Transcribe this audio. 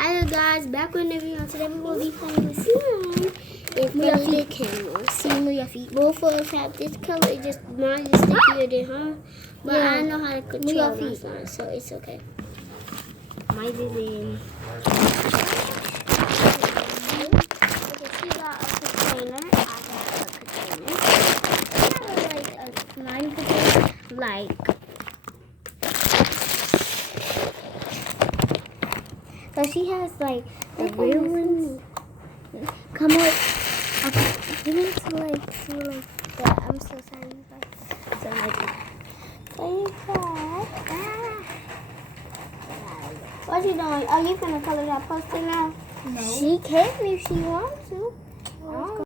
Hi guys, back with the video. Today we will be playing with slime. It's Move your from the feet. camera. See, move your feet. Both of us have this color. It just mine is stickier than her. But Yeah. I know how to Move control your my feet. slime, so it's okay. Mine is in. Okay, she got a container. I got a container. I have like a slime container. Like. So she has like the real ones. Come on. Okay. You need to like do like that. I'm so sorry. So like that. What you doing? Are you gonna color that poster now? No. She can if she wants to.